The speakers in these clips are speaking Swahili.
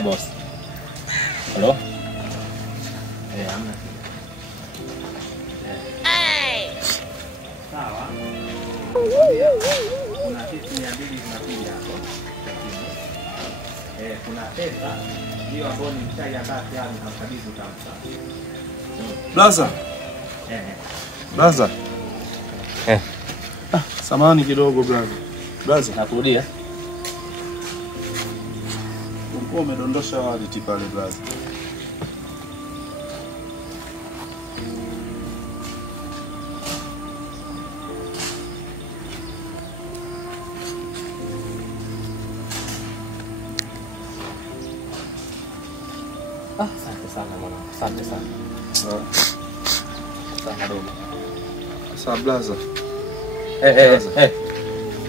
boss. Hello? Amna. Sawa. Kuna kitu 200 tunapiga hapo. Kuna pesa hiyo ambayo ni mchai ya basi yani nakabidhi utamsa. Blaza. Blaza. Samahani kidogo blaza. Blaza, nakurudia. Ulikuwa umedondosha wallet pale blaza. Asante sana mwana. Asante sana. Sana dogo. Sasa blaza.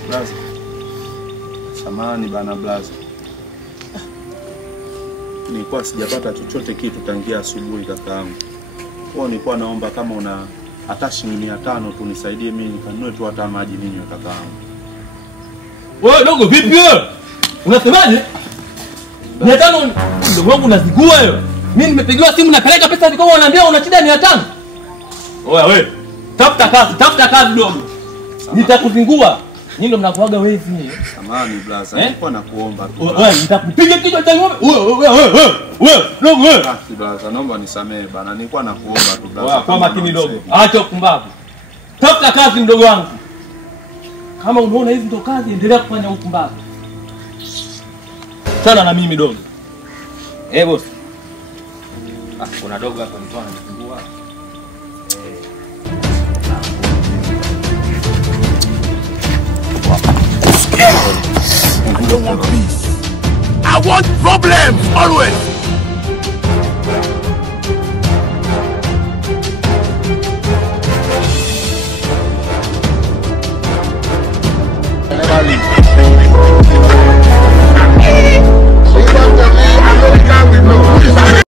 Blaza. Samahani bana blaza. Nilikuwa sijapata chochote kitu tangia asubuhi kakaangu. Kwa nilikuwa naomba kama una hata shilingi 500 tu nisaidie mimi nikanunue tu hata maji ninywe kakaangu. Wewe dogo vipi wewe? Unasemaje? 500 ndio wangu unazigua wewe. Mimi nimepigiwa simu napeleka pesa vikao wanaambia una shida 500. Wewe tafuta kazi dogo. Nitakuzingua. Nyinyi ndio mnakuaga wezi nyinyi. Samahani blaza, nilikuwa nakuomba tu. Wewe nitakupiga kichwa cha ng'ombe. Wewe dogo wewe. Basi blaza, naomba nisamee bana. Nilikuwa nakuomba tu blaza. Wewe kwa makini dogo. Acha kumbavu. Tafuta kazi mdogo wangu. Kama unaona hivi ndo kazi, endelea kufanya ukumbavu. Sana na mimi dogo. Boss. Kuna dogo hapa mtu ananifungua. I don't want peace. I want problems always.